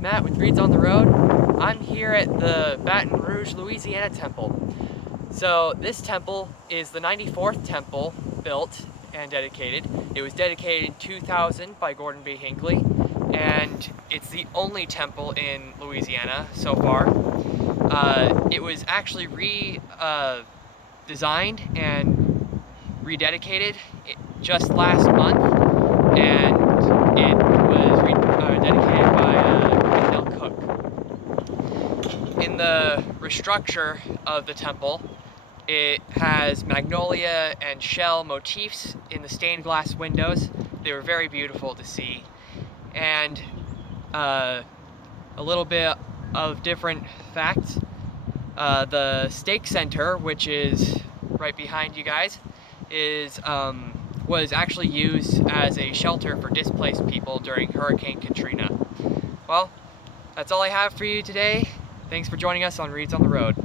Matt with Reads on the Road. I'm here at the Baton Rouge, Louisiana temple. So this temple is the 94th temple built and dedicated. It was dedicated in 2000 by Gordon B. Hinckley, and it's the only temple in Louisiana so far. It was actually designed and rededicated just last month, and it was dedicated by Cook. In the restructure of the temple, it has magnolia and shell motifs in the stained glass windows. They were very beautiful to see. And a little bit of different facts. The stake center, which is right behind you guys, was actually used as a shelter for displaced people during Hurricane Katrina. Well, that's all I have for you today. Thanks for joining us on Reads on the Road.